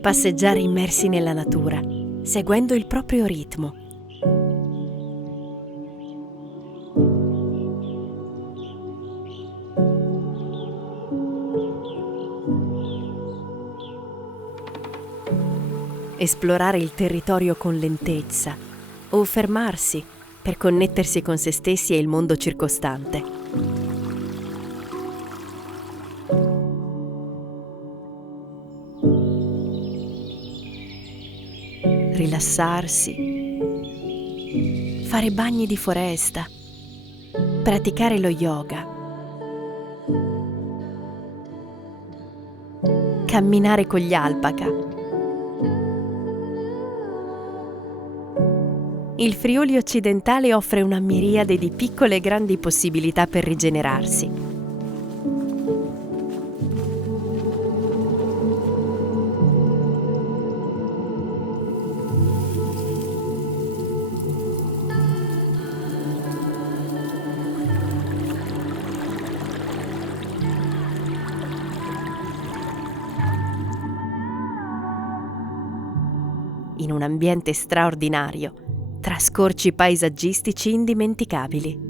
Passeggiare immersi nella natura, seguendo il proprio ritmo. Esplorare il territorio con lentezza o fermarsi per connettersi con se stessi e il mondo circostante. Rilassarsi, fare bagni di foresta, praticare lo yoga, camminare con gli alpaca. Il Friuli occidentale offre una miriade di piccole e grandi possibilità per rigenerarsi. In un ambiente straordinario, tra scorci paesaggistici indimenticabili.